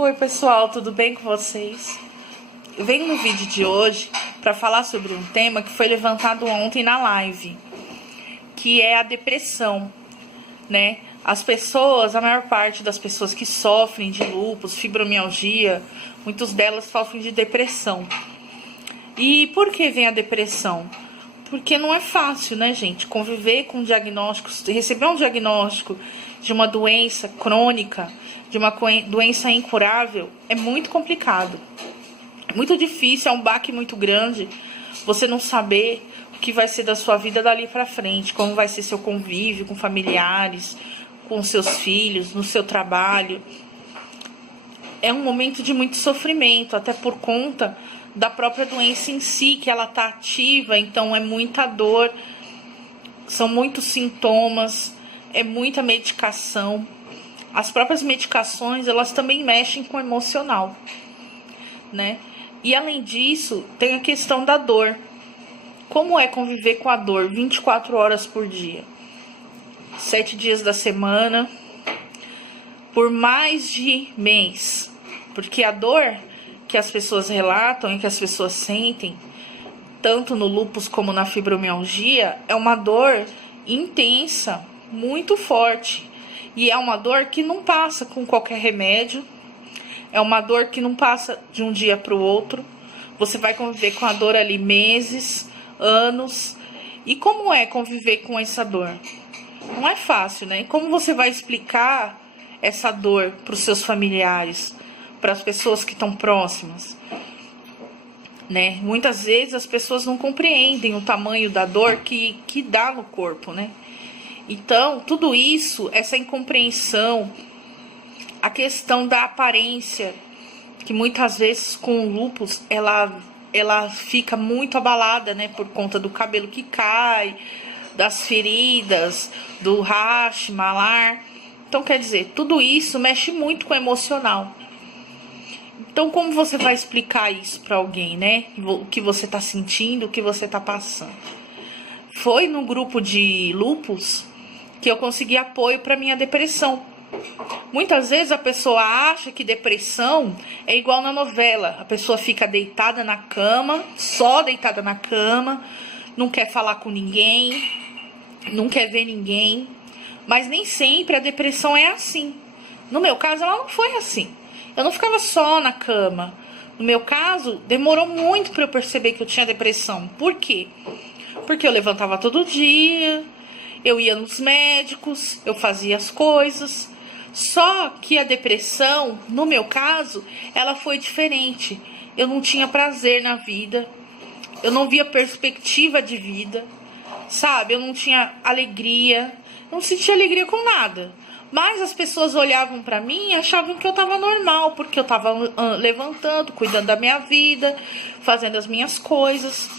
Oi pessoal, tudo bem com vocês? Eu venho no vídeo de hoje para falar sobre um tema que foi levantado ontem na live, que é a depressão, né? As pessoas, a maior parte das pessoas que sofrem de lúpus, fibromialgia, muitas delas sofrem de depressão. E por que vem a depressão? Porque não é fácil, né, gente? Conviver com diagnósticos, receber um diagnóstico de uma doença crônica, de uma doença incurável, é muito complicado. Muito difícil, é um baque muito grande você não saber o que vai ser da sua vida dali pra frente, como vai ser seu convívio com familiares, com seus filhos, no seu trabalho. É um momento de muito sofrimento, até por conta da própria doença em si, que ela tá ativa, então é muita dor, são muitos sintomas, é muita medicação. As próprias medicações, elas também mexem com o emocional, né? E além disso, tem a questão da dor. Como é conviver com a dor 24 horas por dia? 7 dias da semana, por mais de mês. Porque a dor que as pessoas relatam e que as pessoas sentem, tanto no lúpus como na fibromialgia, é uma dor intensa, muito forte. E é uma dor que não passa com qualquer remédio. É uma dor que não passa de um dia para o outro. Você vai conviver com a dor ali meses, anos. E como é conviver com essa dor? Não é fácil, né? E como você vai explicar essa dor para os seus familiares, para as pessoas que estão próximas, né? Muitas vezes as pessoas não compreendem o tamanho da dor que dá no corpo, né? Então, tudo isso, essa incompreensão, a questão da aparência, que muitas vezes com o lúpus, ela fica muito abalada, né? Por conta do cabelo que cai, das feridas, do rash, malar. Então, quer dizer, tudo isso mexe muito com o emocional. Então, como você vai explicar isso para alguém, né? O que você tá sentindo, o que você tá passando? Foi no grupo de lúpus que eu consegui apoio para minha depressão. Muitas vezes a pessoa acha que depressão é igual na novela. A pessoa fica deitada na cama, só deitada na cama, não quer falar com ninguém, não quer ver ninguém. Mas nem sempre a depressão é assim. No meu caso, ela não foi assim. Eu não ficava só na cama. No meu caso, demorou muito para eu perceber que eu tinha depressão. Por quê? Porque eu levantava todo dia, eu ia nos médicos, eu fazia as coisas. Só que a depressão, no meu caso, ela foi diferente. Eu não tinha prazer na vida, eu não via perspectiva de vida, sabe? Eu não tinha alegria, não sentia alegria com nada. Mas as pessoas olhavam pra mim e achavam que eu tava normal, porque eu tava levantando, cuidando da minha vida, fazendo as minhas coisas.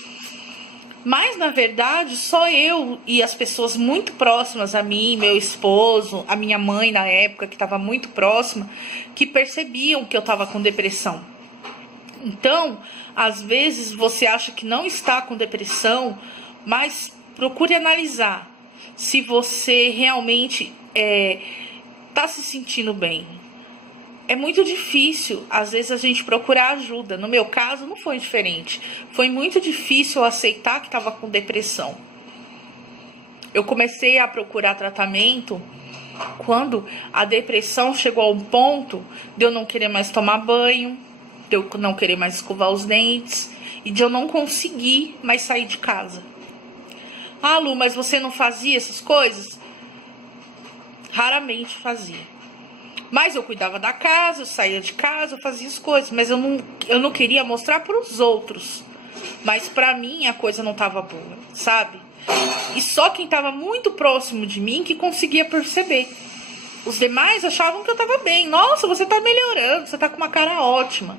Mas, na verdade, só eu e as pessoas muito próximas a mim, meu esposo, a minha mãe na época, que estava muito próxima, que percebiam que eu estava com depressão. Então, às vezes você acha que não está com depressão, mas procure analisar se você realmente está se sentindo bem. É muito difícil, às vezes, a gente procurar ajuda. No meu caso, não foi diferente. Foi muito difícil eu aceitar que estava com depressão. Eu comecei a procurar tratamento quando a depressão chegou a um ponto de eu não querer mais tomar banho, de eu não querer mais escovar os dentes e de eu não conseguir mais sair de casa. Ah, Lu, mas você não fazia essas coisas? Raramente fazia. Mas eu cuidava da casa, eu saía de casa, eu fazia as coisas. Mas eu não queria mostrar para os outros. Mas para mim a coisa não estava boa, sabe? E só quem estava muito próximo de mim que conseguia perceber. Os demais achavam que eu estava bem. Nossa, você está melhorando, você está com uma cara ótima.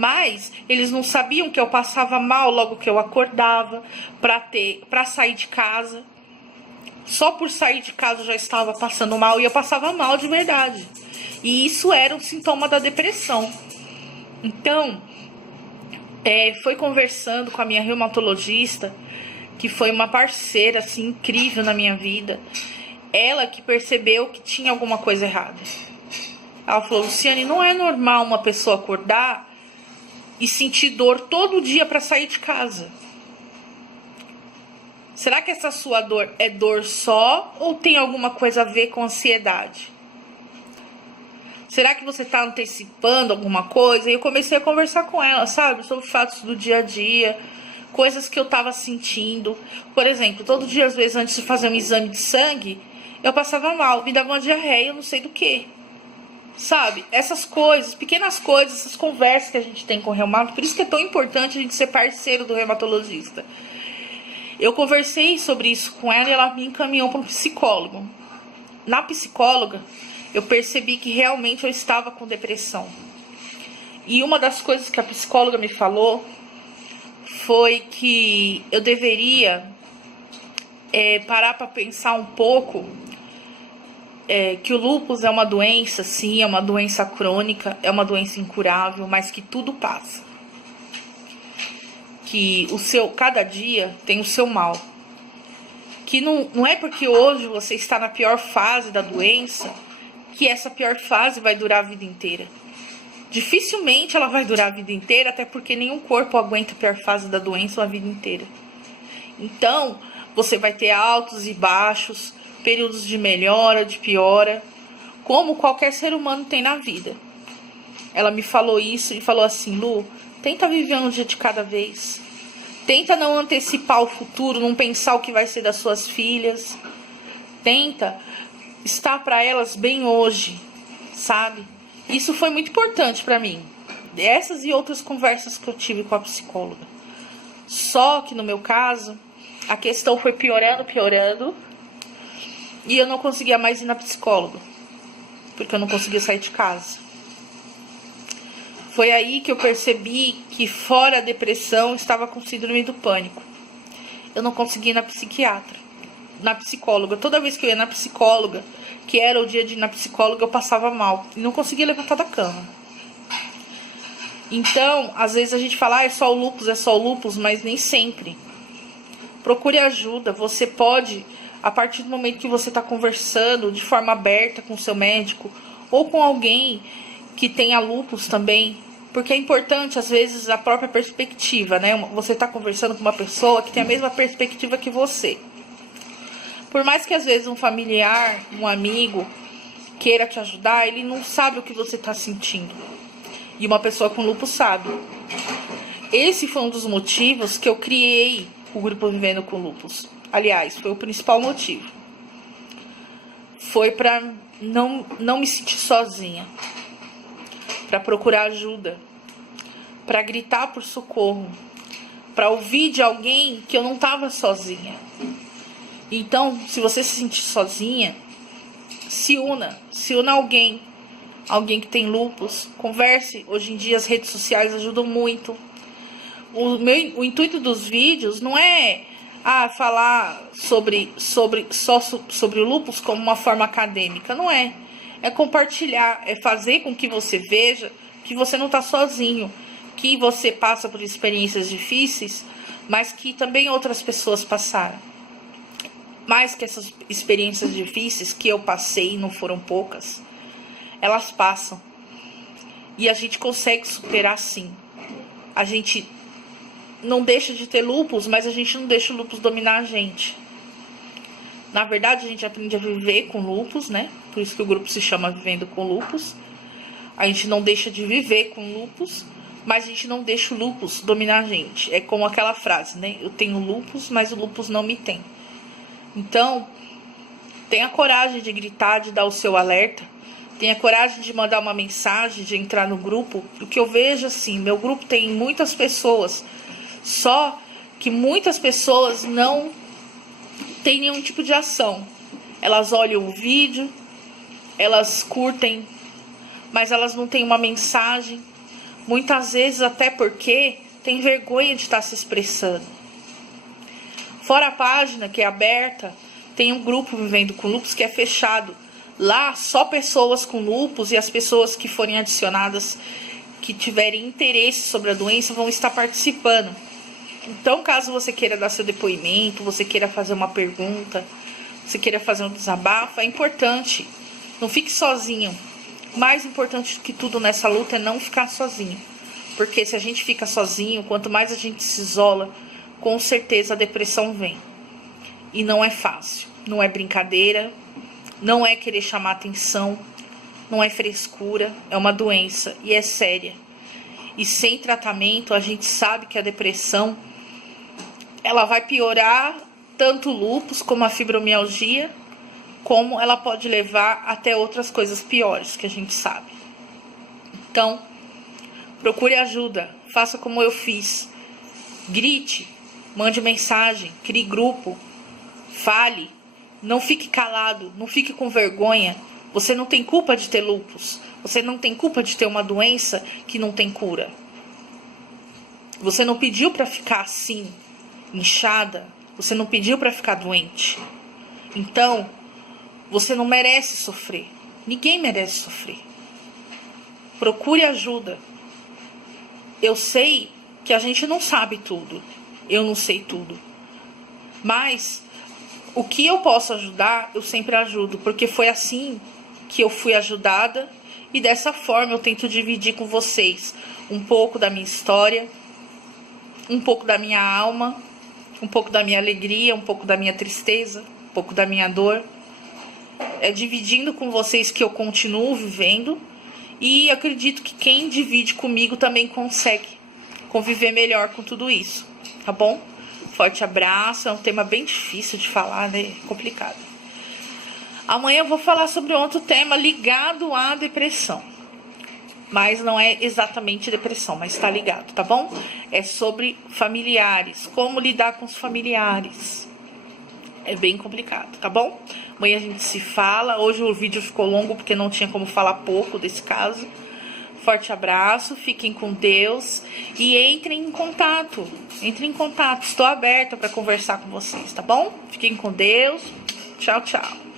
Mas eles não sabiam que eu passava mal logo que eu acordava para sair de casa. Só por sair de casa eu já estava passando mal e eu passava mal de verdade. E isso era um sintoma da depressão. Então, foi conversando com a minha reumatologista, que foi uma parceira assim, incrível na minha vida. Ela que percebeu que tinha alguma coisa errada. Ela falou: Luciane, não é normal uma pessoa acordar e sentir dor todo dia para sair de casa. Será que essa sua dor é dor só ou tem alguma coisa a ver com ansiedade? Será que você está antecipando alguma coisa? E eu comecei a conversar com ela, sabe? Sobre fatos do dia a dia, coisas que eu estava sentindo. Por exemplo, todo dia, às vezes, antes de fazer um exame de sangue, eu passava mal, me dava uma diarreia, eu não sei do que. Sabe? Essas coisas, pequenas coisas, essas conversas que a gente tem com o reumato. Por isso que é tão importante a gente ser parceiro do reumatologista. Eu conversei sobre isso com ela e ela me encaminhou para um psicólogo. Na psicóloga, eu percebi que realmente eu estava com depressão. E uma das coisas que a psicóloga me falou foi que eu deveria parar para pensar um pouco que o lúpus é uma doença, sim, é uma doença crônica, é uma doença incurável, mas que tudo passa. Que cada dia tem o seu mal. Que não é porque hoje você está na pior fase da doença que essa pior fase vai durar a vida inteira. Dificilmente ela vai durar a vida inteira, até porque nenhum corpo aguenta a pior fase da doença a vida inteira. Então, você vai ter altos e baixos, períodos de melhora, de piora, como qualquer ser humano tem na vida. Ela me falou isso e falou assim: Lu, tenta viver um dia de cada vez. Tenta não antecipar o futuro, não pensar o que vai ser das suas filhas. Tenta estar para elas bem hoje, sabe? Isso foi muito importante para mim. Essas e outras conversas que eu tive com a psicóloga. Só que no meu caso, a questão foi piorando. E eu não conseguia mais ir na psicóloga, porque eu não conseguia sair de casa. Foi aí que eu percebi que fora a depressão, estava com síndrome do pânico. Eu não conseguia ir na psiquiatra, na psicóloga. Toda vez que eu ia na psicóloga, que era o dia de ir na psicóloga, eu passava mal. E não conseguia levantar da cama. Então, às vezes a gente fala: é só o lúpus, mas nem sempre. Procure ajuda. Você pode, a partir do momento que você está conversando de forma aberta com o seu médico ou com alguém que tenha lúpus também, porque é importante, às vezes, a própria perspectiva, né? Você está conversando com uma pessoa que tem a mesma perspectiva que você. Por mais que, às vezes, um familiar, um amigo queira te ajudar, ele não sabe o que você está sentindo. E uma pessoa com lúpus sabe. Esse foi um dos motivos que eu criei o grupo Vivendo com Lúpus. Aliás, foi o principal motivo. Foi para não me sentir sozinha. Para procurar ajuda. Para gritar por socorro. Para ouvir de alguém que eu não estava sozinha. Então, se você se sentir sozinha, se una a alguém. Alguém que tem lúpus. Converse. Hoje em dia as redes sociais ajudam muito. O intuito dos vídeos não é falar só sobre o lúpus como uma forma acadêmica. Não é. É compartilhar, é fazer com que você veja que você não está sozinho, que você passa por experiências difíceis, mas que também outras pessoas passaram. Mais que essas experiências difíceis que eu passei, não foram poucas, elas passam. E a gente consegue superar, sim. A gente não deixa de ter lúpus, mas a gente não deixa o lúpus dominar a gente. Na verdade, a gente aprende a viver com lúpus, né? Por isso que o grupo se chama Vivendo com Lúpus. A gente não deixa de viver com lúpus, mas a gente não deixa o lúpus dominar a gente. É como aquela frase, né? Eu tenho lúpus, mas o lúpus não me tem. Então, tenha coragem de gritar, de dar o seu alerta. Tenha coragem de mandar uma mensagem, de entrar no grupo. Porque eu vejo assim, meu grupo tem muitas pessoas. Só que muitas pessoas não têm nenhum tipo de ação. Elas olham o vídeo, elas curtem, mas elas não têm uma mensagem. Muitas vezes até porque tem vergonha de estar se expressando. Fora a página que é aberta, tem um grupo Vivendo com Lúpus que é fechado. Lá só pessoas com lúpus e as pessoas que forem adicionadas, que tiverem interesse sobre a doença, vão estar participando. Então, caso você queira dar seu depoimento, você queira fazer uma pergunta, você queira fazer um desabafo, é importante. Não fique sozinho. mais importante que tudo nessa luta é não ficar sozinho. Porque se a gente fica sozinho, quanto mais a gente se isola, com certeza a depressão vem. E não é fácil, não é brincadeira, não é querer chamar atenção, não é frescura, é uma doença e é séria. E sem tratamento, a gente sabe que a depressão, ela vai piorar tanto o lúpus como a fibromialgia, como ela pode levar até outras coisas piores que a gente sabe. Então, procure ajuda, faça como eu fiz. Grite, mande mensagem, crie grupo, fale, não fique calado, não fique com vergonha. Você não tem culpa de ter lúpus, você não tem culpa de ter uma doença que não tem cura. Você não pediu para ficar assim, inchada, você não pediu para ficar doente. Então, você não merece sofrer. Ninguém merece sofrer. Procure ajuda. Eu sei que a gente não sabe tudo. Eu não sei tudo. Mas o que eu posso ajudar, eu sempre ajudo. Porque foi assim que eu fui ajudada. E dessa forma eu tento dividir com vocês um pouco da minha história, um pouco da minha alma, um pouco da minha alegria, um pouco da minha tristeza, um pouco da minha dor. É dividindo com vocês que eu continuo vivendo. E acredito que quem divide comigo também consegue conviver melhor com tudo isso. Tá bom? Forte abraço. É um tema bem difícil de falar, né? Complicado. Amanhã eu vou falar sobre outro tema ligado à depressão. Mas não é exatamente depressão, mas tá ligado, tá bom? É sobre familiares. Como lidar com os familiares. É bem complicado, tá bom? Amanhã a gente se fala. Hoje o vídeo ficou longo porque não tinha como falar pouco desse caso. Forte abraço, fiquem com Deus e entrem em contato. Entrem em contato, estou aberta para conversar com vocês, tá bom? Fiquem com Deus. Tchau, tchau.